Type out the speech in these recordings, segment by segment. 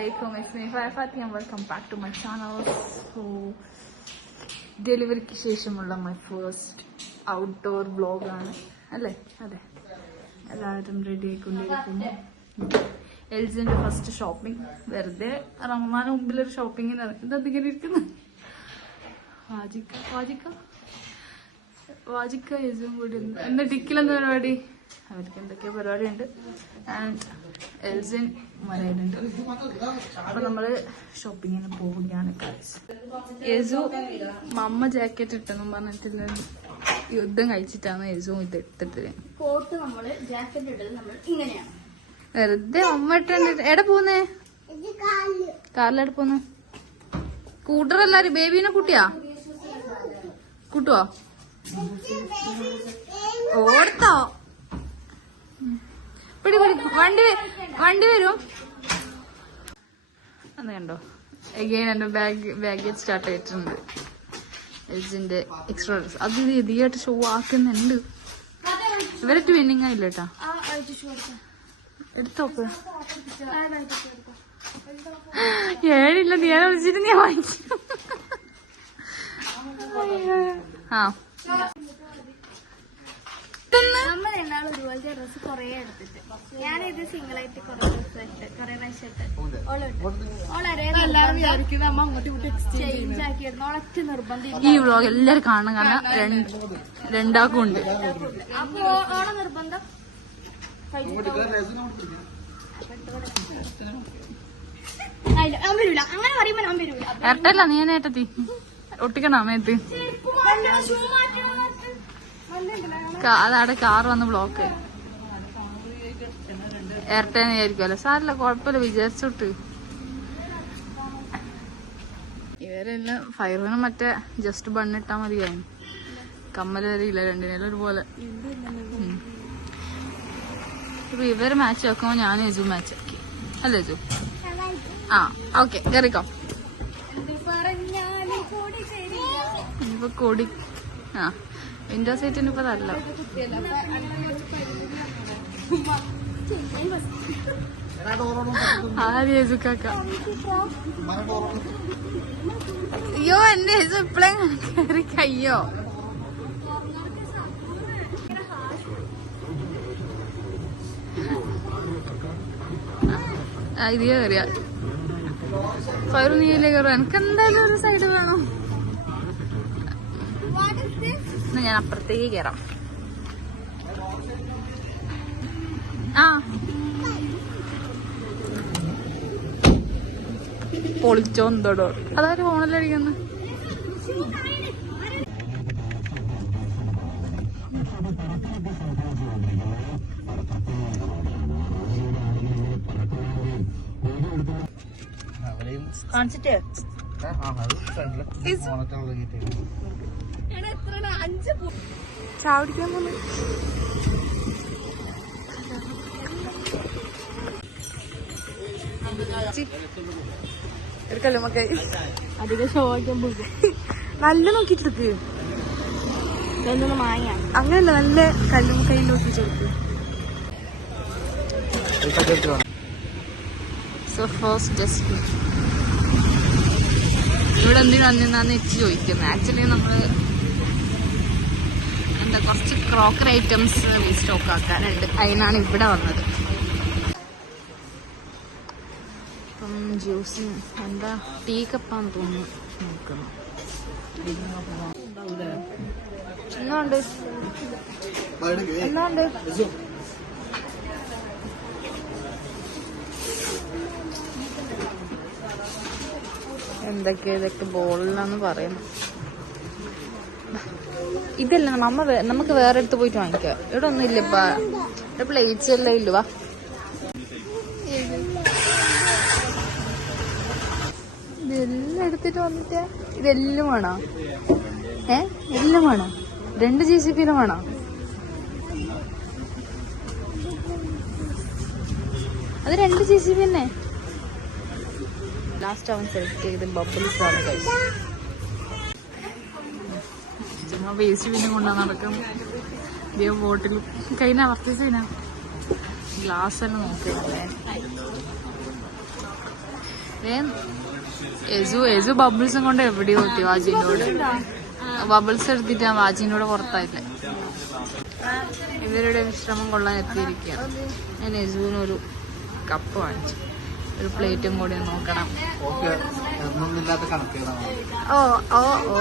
Assalamualaikum, it's me Fati and welcome back to my channel. So, ഡെലിവറിക്ക് ശേഷമുള്ള my first outdoor വ്ളോഗാണ് അല്ലേ. അതെ, എല്ലാവരും റെഡി ആയിക്കൊണ്ടിരിക്കുന്നു. എൽജിന്റെ ഫസ്റ്റ് ഷോപ്പിംഗ്, വെറുതെ റമദാന് മുമ്പിലൊരു ഷോപ്പിങ്ങിന് ഇങ്ങനെ ഇരിക്കുന്നു. വാജിക്ക എൽജും കൂടി എന്താ ഡിക്കിലെന്താ പരിപാടി, അവർക്ക് എന്തൊക്കെയോ പരിപാടിയുണ്ട്. ആൻഡ് എൽജിൻ മലയിലുണ്ട്. അപ്പൊ നമ്മള് ഷോപ്പിങ്ങിന് പോവുകയാണ്. യേസു മമ്മ ജാക്കറ്റ് ഇട്ടെന്നും പറഞ്ഞിട്ടുള്ള യുദ്ധം കഴിച്ചിട്ടാണ് യേസു ഇത് ഇട്ടിട്ട്. വെറുതെ അമ്മ ഇട്ടുണ്ട്. എവിടെ പോന്നേ? കാറിലെവിടെ പോന്നു? കൂട്ടറല്ലാരും ബേബീനെ കൂട്ടിയാ കൂട്ടുവോ? ഓടത്തോ? പിടി വണ്ടി വരും. അന്ന് കണ്ടോ, അഗൈൻ എന്റെ ബാഗ് സ്റ്റാർട്ട് ആയിട്ടുണ്ട്. എൽജിന്റെ എക്സ്ട്രാ ഡ്രസ് അത് ഇതായിട്ട് ഷോ ആക്കുന്നുണ്ട്. ഇവരറ്റ് വിന്നിങ് ആയില്ല കേട്ടാ. എടുത്തോക്ക്. ഏഴില്ല, നീ വിളിച്ചിട്ട് നീ വാങ്ങിക്കും. ആ ഒരുപോലത്തെ ഡ്രസ് കൊറേ എടുത്തിട്ട് ഞാനിത് സിംഗിൾ ആയിട്ട് കൊറേ ഡ്രസ് ഇട്ട് കൊറേ പ്രാവശ്യം ചേഞ്ച് ആക്കിയിരുന്നു. ഒളൊറ്റ നിർബന്ധം ഈ വ്ളോഗ് എല്ലാരും കാണണം, കാരണം രണ്ടാക്കും ഉണ്ട്. അപ്പൊ ഓളെ നിർബന്ധം വരൂല. അങ്ങനെ പറയുമ്പോ ഞാൻ വരൂല. എയർടെല്ല നീ നേട്ടത്തി ഒട്ടിക്കണ സമയത്ത് അതാടെ കാർ വന്ന് ബ്ലോക്ക്. എയർടെൽ ആയിരിക്കുമല്ലോ. സാറില്ല, കുഴപ്പമില്ല, വിചാരിച്ചോട്ട്. ഇവരെല്ലാം ഫൈറിന് മറ്റേ ജസ്റ്റ് ബണ്ണിട്ടാ മതിയായിരുന്നു. കമ്മല് വരെയില്ല, രണ്ടിനെല്ലാം ഒരുപോലെ. ഇപ്പൊ ഇവര് മാച്ച് വെക്കുമ്പോ ഞാൻ യജു മാച്ച് ആക്കി അല്ലേ യജു? ആ ഓക്കെ, കയറിക്കോ. ഇനിയിപ്പോ കൊടി ആ വിൻഡോ സീറ്റിന് ഇപ്പൊ നല്ല യേസുക്കാക്ക. അയ്യോ എന്റെ യേസു ഇപ്പളെ കയറി കയ്യോ. ഇത് കയറിയ ഫയർ നീയിലേ കയറുക. എനിക്ക് എന്തായാലും ഒരു സൈഡ് വേണം. ഞാൻ അപ്പുറത്തേക്ക് കയറാം. ആ പൊളിച്ചോ എന്തോടോ, അതാരും ഫോണിലടിക്കുന്നു. കാണിച്ചിട്ട് ചാവടിക്കാൻ പോന്നു. എടുക്കല്ലോ മക്ക, അധികം ഷോ ആക്കാൻ പോകും. നല്ല നോക്കിട്ടെടുക്ക്. അങ്ങനല്ല, നല്ല കല്ലുമക്കൈ നോക്കിട്ടെടുക്ക്. സോ ഫസ്റ്റ് ജസ്റ്റ് ഇവിടെ എന്തിനു വന്നിരുന്നാന്ന് എച്ച് ചോദിക്കുന്നത്. ആക്ച്വലി നമ്മള് എന്താ കുറച്ച് ക്രോക്കറി ഐറ്റംസ് റീസ്റ്റോക്ക് ആക്കാനുണ്ട്, അതിനാണ് ഇവിടെ വന്നത്. ഇപ്പം ജ്യൂസിന് എന്താ ടീ കപ്പാന്ന് തോന്നുന്നു നോക്കുന്നു. എന്നാണ്ട് എന്തൊക്കെയാ ഇതൊക്കെ ബോളിലാന്ന് പറയുന്നു. ഇതല്ല നമുക്ക് വേറെ അടുത്ത് പോയിട്ട് വാങ്ങിക്കാം. ഇവിടെ ഒന്നും ഇല്ല. ഇവിടെ പ്ലേറ്റ്സ് എല്ലാം ഇല്ലുവാ. ഇതെല്ലാം എടുത്തിട്ട് വന്നിട്ട് ഇതെല്ലാം വേണോ? എല്ലാം വേണോ? 2 GCP വേണോ? അത് 2 GCP തന്നെ. ലാസ്റ്റ് അവൻ സെലക്ട് ചെയ്ത് ബബിൾസ് ആണ് കഴിച്ചു. ചുമ്മാ വേസ്റ്റ് പിന്നെ കൊണ്ടാ നടക്കും. ബോട്ടിൽ കഴിഞ്ഞ പർച്ചേസ് ചെയ്യണ ഗ്ലാസ് എല്ലാം നോക്കിയില്ലേ. യേസു ബബിൾസും കൊണ്ട് എവിടെയോ കിട്ടി വാജിന്റെ കൂടെ. ബബിൾസ് എടുത്തിട്ട് ആ വാജിന്റെ കൂടെ പുറത്തായില്ലേ. ഇവരുടെ വിശ്രമം കൊള്ളാൻ എത്തിയിരിക്കുകയാണ്. ഞാൻ യേസുവിനൊരു കപ്പ് വാങ്ങിച്ചു. ഒരു പ്ലേറ്റും കൂടി നോക്കണം. ഓ ഓ ഓ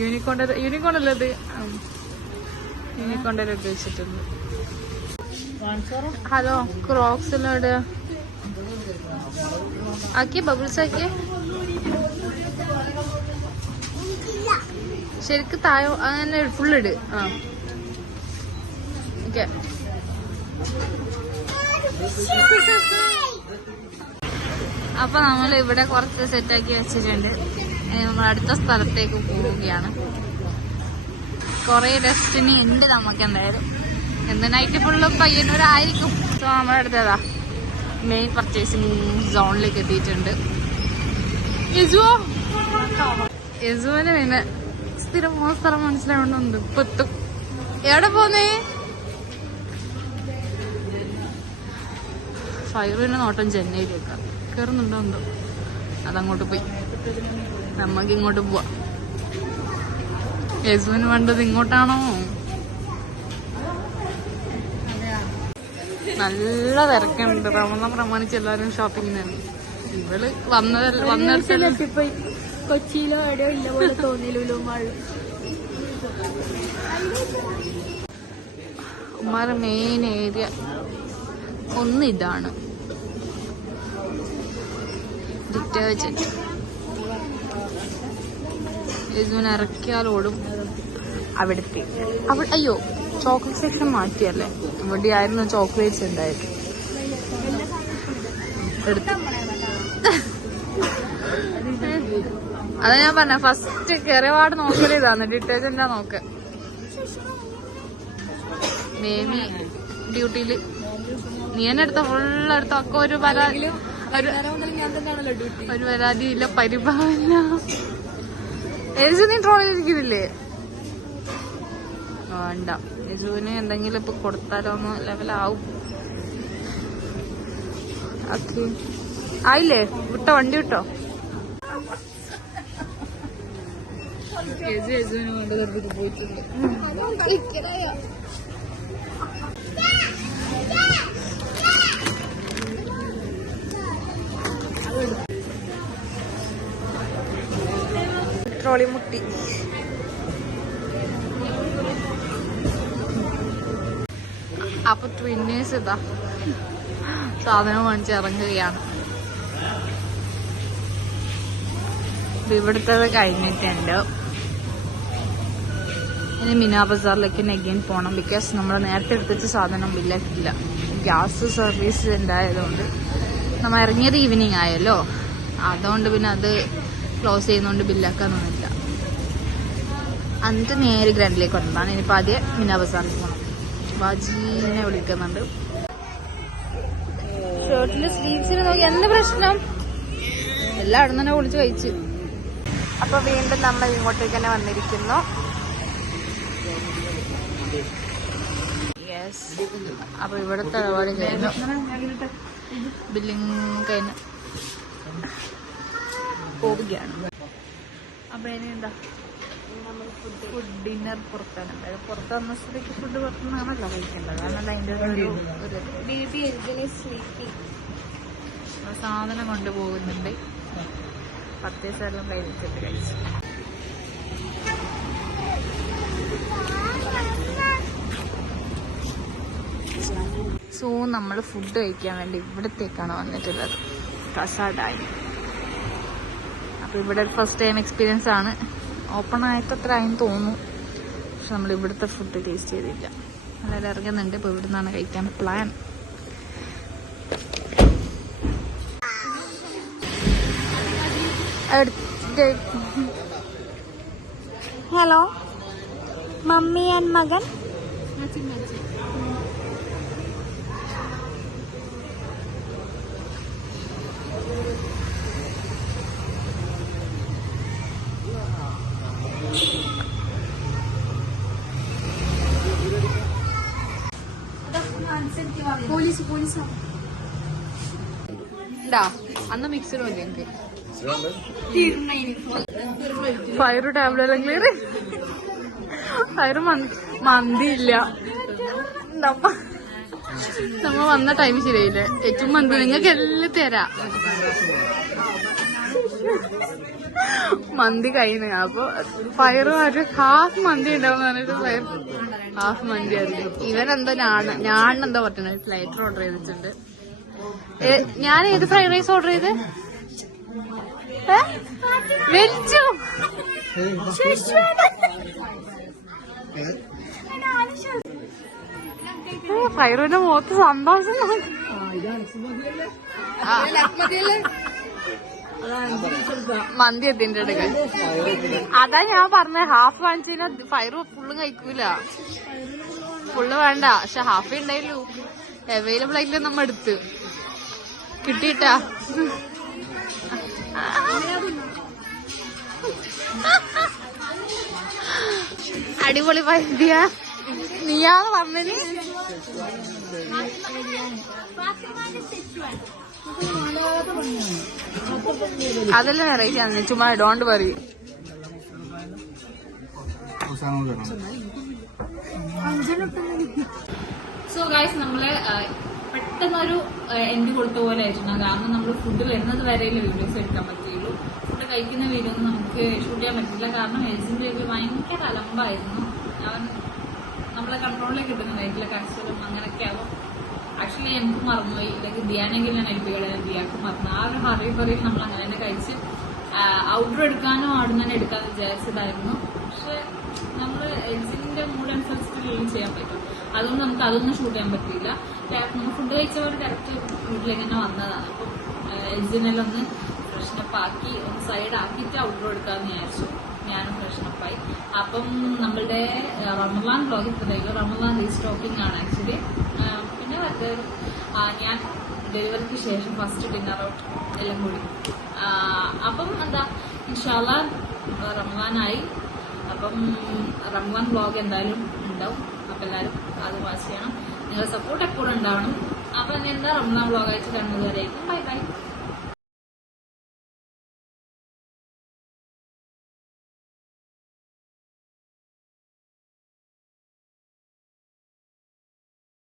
യൂണിക്കോണ്ടല്ലത് യൂണിക്കോണ്ടൊക്കെ വെച്ചിട്ടുണ്ട്. ഹലോ ക്രോക്സ് എല്ലാം ഇടുക ആക്കിയ ബബിൾസ് ആക്കിയ ശരിക്കും താഴെ അങ്ങനെ ഫുള്ളിട്. ആ ഓക്കെ. അപ്പൊ നമ്മൾ ഇവിടെ കുറച്ച് സെറ്റാക്കി വെച്ചിട്ടുണ്ട്. നമ്മൾ അടുത്ത സ്ഥലത്തേക്ക് പോവുകയാണ്. കൊറേ ഡെസ്റ്റിനി ഉണ്ട് നമുക്ക് എന്തായാലും. എന്തിനായിട്ട് ഫുള്ള് പയ്യന്നൂരായിരിക്കും. സോ നമ്മുടെ അടുത്തതാ മെയിൻ പർച്ചേസിങ് സോണിലേക്ക് എത്തിയിട്ടുണ്ട്. യസുവിന് പിന്നെ സ്ഥിരമായ സ്ഥലം മനസ്സിലാവുന്നുണ്ട്. ഇപ്പൊ എത്തും. എവിടെ പോന്നേ? ഫൈറിന്റെ നോട്ടം ചെന്നൈയിലേക്ക് കയറുന്നുണ്ടോ എന്തോ. അതങ്ങോട്ട് പോയി. നമ്മക്ക് ഇങ്ങോട്ട് പോവാ. യസുവിന് വേണ്ടത് ഇങ്ങോട്ടാണോ? നല്ല തിരക്കുണ്ട്. റമദാൻ പ്രമാണിച്ച് എല്ലാവരും ഷോപ്പിങ്ങിനാണ്. ഇവള് വന്നിടത്തോയി. കൊച്ചിയിലോ എവിടെയോ ഇല്ല പോലെ തോന്നിയില്ലോ. ഉമ്മാരുടെ മെയിൻ ഏരിയ ഒന്ന് ഇതാണ്. ഡിറ്റർജന്റ് യസുവിനെ ഇറക്കിയാലോടും. അവിടുത്തെ അയ്യോ ചോക്ലേറ്റ് സെക്ഷൻ മാറ്റിയല്ലേ. ഇവിടെ ആയിരുന്നു ചോക്ലേറ്റ്സ് ഉണ്ടായത്. അതാ ഞാൻ പറഞ്ഞ ഫസ്റ്റ് കയറിയപാട് നോക്കല് ഇതാണ്. ഡിറ്റർജന്റാ നോക്ക. ബേബി ഡ്യൂട്ടിയില് നീ തന്നെ എടുത്ത ഫുള്ളെടുത്ത ഒക്കെ ഒരു പരാതിയില്ല പരിഭവമില്ല. യേശു നീ ട്രോളിലിരിക്കുന്നില്ലേ? വേണ്ട. യേശുവിന് എന്തെങ്കിലും ഇപ്പൊ കൊടുത്താലോ ഒന്ന് ലെവലാവും. ഓക്കെ ആയില്ലേ? വിട്ടോ വണ്ടി വിട്ടോ. യേശുവിന് കൊണ്ട് നിർത്തിട്ട് പോയിട്ടുണ്ട്. ട്രോളി മുട്ടി. അപ്പൊ ട്വിന്നേഴ്സ് ഇതാ സാധനം വാങ്ങിച്ച് ഇറങ്ങുകയാണ്. ഇവിടുത്തത് കഴിഞ്ഞിട്ടുണ്ട്. ഇനി മിനാ ബസാറിലേക്ക് അഗൈൻ പോകണം. ബിക്കോസ് നമ്മൾ നേരത്തെ എടുത്തിച്ച സാധനം ബില്ലാക്കില്ല. ഗ്യാസ് സർവീസ് ഉണ്ടായതുകൊണ്ട് നമ്മൾ ഇറങ്ങിയത് ഈവനിങ് ആയല്ലോ. അതുകൊണ്ട് പിന്നെ അത് ക്ലോസ് ചെയ്യുന്നതുകൊണ്ട് ബില്ലാക്കാൻ തോന്നില്ല. എന്നിട്ട് നേരെ ഗ്രാൻഡിലേക്ക് വന്നതാണ്. ഇനിയിപ്പോൾ ആദ്യം മിനാ ബസാറിൽ പോകണം. ബാജീനെ വിളിക്കുന്നുണ്ട്. ഷർട്ടില് സ്ലീവ്സിന് നോക്കി എന്ത് പ്രശ്നം? എല്ലാം അവിടെ തന്നെ വിളിച്ച് കഴിച്ച്. അപ്പൊ വീണ്ടും നമ്മൾ ഇങ്ങോട്ടേക്ക് തന്നെ വന്നിരിക്കുന്നു. യെസ്. അപ്പൊ ഇവിടുത്തെ ഇടപാട് കഴിഞ്ഞു. ബില്ലിങ് കഴിഞ്ഞു പോവുകയാണ്. അപ്പൊ ഇനി എന്താ ഫുഡ് ഡിന്നർ പുറത്താണ്. അതായത് പുറത്ത് വന്ന സ്ഥിതിക്ക് ഫുഡ് പുറത്തുനിന്നാണല്ലോ കഴിക്കേണ്ടത്. കാരണം അതിൻ്റെ ഒരു സാധനം കൊണ്ടുപോകുന്നുണ്ട്. 10 സ്ഥലം കഴിച്ചിട്ട് കഴിച്ചു. സോ നമ്മൾ ഫുഡ് കഴിക്കാൻ വേണ്ടി ഇവിടത്തേക്കാണ് വന്നിട്ടുള്ളത്. കസാഡായി. അപ്പോൾ ഇവിടെ ഫസ്റ്റ് ടൈം എക്സ്പീരിയൻസ് ആണ്. ഓപ്പൺ ആയിട്ട് അത്ര ആയെന്ന് തോന്നുന്നു. പക്ഷെ നമ്മൾ ഇവിടുത്തെ ഫുഡ് ടേസ്റ്റ് ചെയ്തില്ല. എല്ലാവരും ഇറങ്ങുന്നുണ്ട്. ഇപ്പോൾ ഇവിടെ നിന്നാണ് കഴിക്കാൻ പ്ലാൻ. ഹലോ മമ്മി ആൻഡ് മകൻ. പോലീസ് ഇതാ അന്ന് മിക്സഡ് മതി എനിക്ക്. Fire tablet clear. ഫയറ് മന്തി ഇല്ല. നമ്മ വന്ന ടൈം ശരിയായില്ലേ? ഏറ്റവും മന്തി നിങ്ങൾക്ക് എല്ലാം തരാം. മന്തി കഴിഞ്ഞ അപ്പൊ ഫയറ് ഒരു ഹാഫ് മന്തി ഉണ്ടാവും പറഞ്ഞിട്ട് ഫയർ ഹാഫ് മന്തി ആയിരിക്കും. ഇവനെന്തോ ഞാനെന്തോ പറഞ്ഞത് ഫ്ലൈറ്റർ ഓർഡർ ചെയ്തിട്ടുണ്ട്. ഞാൻ ഏത് ഫ്രൈഡ് റൈസ് ഓർഡർ ചെയ്ത്? വെച്ചു ഫയറിന്റെ മുഖത്ത് സന്തോഷം. മന്തി എത്തിന്റെ എടുക്കാൻ. അതാ ഞാൻ പറഞ്ഞ ഹാഫ് വാങ്ങിച്ചാ ഫയറ് ഫുള്ളും കഴിക്കൂല. ഫുള്ള് വേണ്ട, പക്ഷെ ഹാഫേ ഉണ്ടായില്ലൂ. അവൈലബിൾ ആയില്ല, നമ്മ എടുത്ത് കിട്ടിയിട്ടാ. അടിപൊളി പൈസ നീയാന്ന് പറഞ്ഞത്. അതെല്ലാം വെറൈറ്റി ആണ്, ചുമ്മാ ഡോണ്ട് വറി. സോ ഗൈസ്, നമ്മള് പെട്ടെന്നൊരു എൻഡ് കൊടുത്ത പോലെ ആയിരുന്നു. കാരണം നമ്മൾ ഫുഡ് വരുന്നത് വരെയല്ലേ വീഡിയോസ് എടുക്കാൻ പറ്റുള്ളൂ. ഫുഡ് കഴിക്കുന്ന വീഡിയോ ഒന്നും നമുക്ക് ഷൂട്ട് ചെയ്യാൻ പറ്റില്ല. കാരണം എൽസിന്റെ ഭയങ്കര അലമ്പായിരുന്നു. അവൻ നമ്മളെ കൺട്രോളിലേക്ക് കിട്ടുന്നുണ്ടായിട്ടില്ല. കരച്ചിലും അങ്ങനെയൊക്കെ ആവും. ആക്ച്വലി എനിക്ക് മറന്നുപോയി. ഇല്ലെങ്കിൽ ദിയാനെങ്കിലും ഞാൻ ഏൽപ്പിക്കണേ, ദിയാക്ക് മറന്നു. ആ ഒരു ഹറിയിൽ നമ്മൾ അങ്ങനെ തന്നെ കഴിച്ച് ഔട്ട്ഡോർ എടുക്കാനോ അവിടെ തന്നെ എടുക്കാന്ന് വിചാരിച്ചതായിരുന്നു. പക്ഷെ നമ്മൾ എൽസിന്റെ മൂഡ് അനുസരിച്ചിട്ട് ചെയ്യാൻ പറ്റും. അതുകൊണ്ട് നമുക്ക് അതൊന്നും ഷൂട്ട് ചെയ്യാൻ പറ്റില്ല. നമ്മൾ ഫുഡ് കഴിച്ചവർ കറക്റ്റ് വീട്ടിലേക്ക് തന്നെ വന്നതാണ്. അപ്പം എൽസിനെല്ലാം ഒന്ന് ഫ്രഷ്നപ്പ് ആക്കി ഒന്ന് സൈഡ് ആക്കിയിട്ട് ഔട്ട്ഡോർ എടുക്കാമെന്ന് വിചാരിച്ചു. ഞാനും ഫ്രഷ്നപ്പായി. അപ്പം നമ്മളുടെ റമദാൻ വ്ലോഗ് ഇത്രയും റമദാൻ റീസ്റ്റോക്കിംഗ് ആണ് ആക്ച്വലി. പിന്നെ ഞാൻ ഡെലിവറിക്ക് ശേഷം ഫസ്റ്റ് ഡിന്നർ ഔട്ട് എല്ലാം കൂടി. അപ്പം എന്താ ഇൻഷാല്ലാ റമദാനായി. അപ്പം റമദാൻ വ്ലോഗ് എന്തായാലും ഉണ്ടാവും. അപ്പം എല്ലാവരും അത് വാച്ച് ചെയ്യണം. നിങ്ങളുടെ സപ്പോർട്ട് എപ്പോഴും ഉണ്ടാവണം. അപ്പം എന്താ റമദാൻ വ്ലോഗ് അയച്ച് കാണുന്നത് വരേക്കും ബൈ ബൈ.